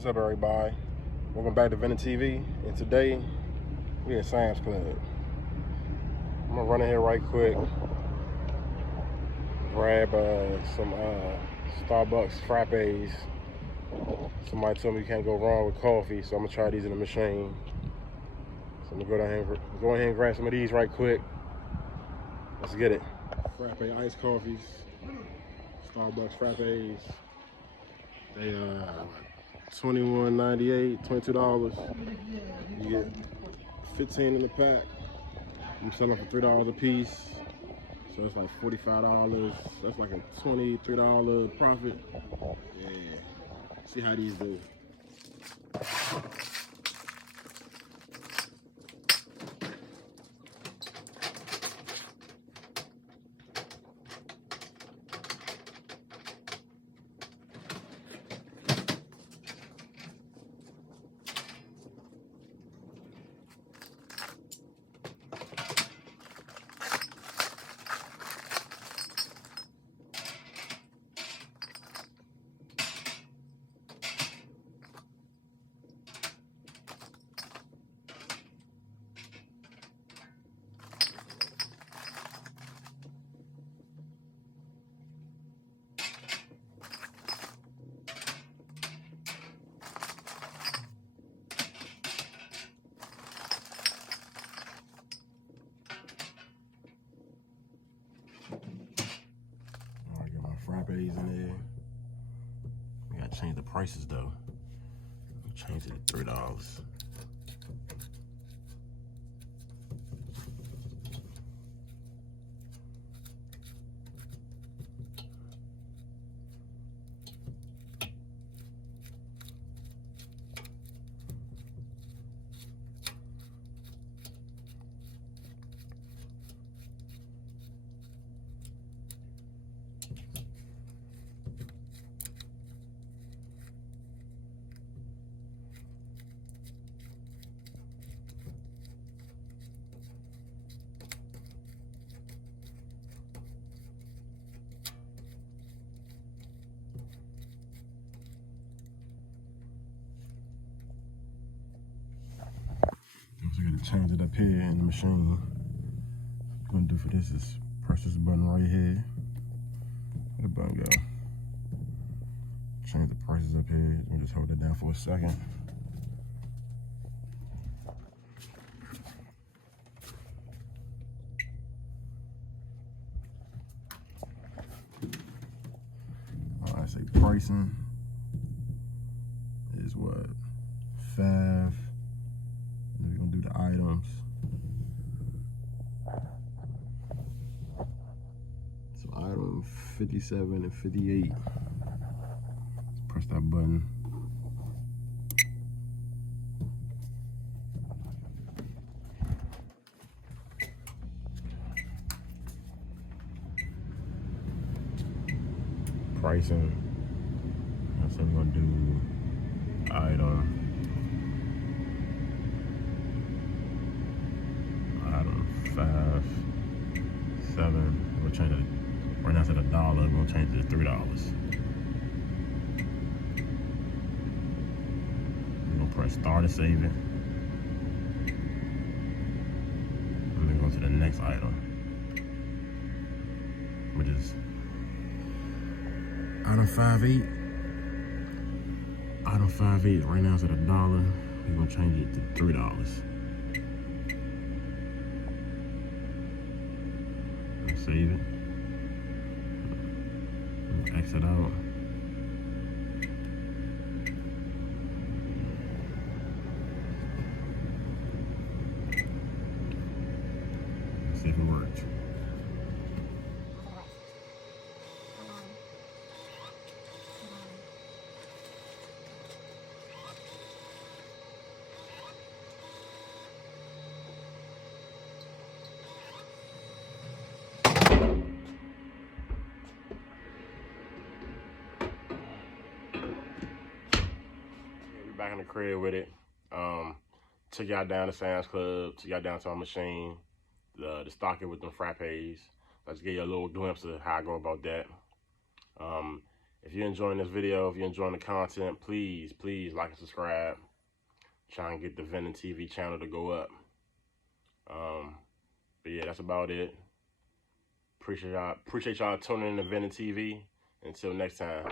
What's up, everybody? Welcome back to Vending TV, and today we at Sam's Club. I'm gonna run in here right quick, grab some Starbucks Frappes. Somebody told me you can't go wrong with coffee, so I'm gonna try these in the machine. So I'm gonna go ahead and grab some of these right quick. Let's get it. Frappe iced coffees, Starbucks Frappes. They $21.98, $22. You get 15 in the pack. I'm selling for $3 a piece, so it's like $45. That's like a $23 profit. Yeah. See how these do. Frappes in there. We gotta change the prices though. Change it to $3. So we're gonna change it up here in the machine. What I'm gonna do for this is press this button right here. Where the button go? Change the prices up here. Let me just hold it down for a second. I say pricing is what? 5. We're gonna do the items. So item 57 and 58. Let's press that button. Pricing. So we're gonna do item 5, 7. We'll change it right now to $1. We'll change it to $3. We're gonna press start to save it. And then go to the next item, which is item 58. Item 58 right now is at $1. We're gonna change it to $3. Save it. Exit out. Let's see if it works. Back in the crib with it. Took y'all down to Sam's Club, took y'all down to our machine, to stock it with them frappes. Let's give you a little glimpse of how I go about that. If you're enjoying this video, if you're enjoying the content, please like and subscribe. Try and get the Vending TV channel to go up. But yeah, that's about it. Appreciate y'all tuning in to Vending TV. Until next time.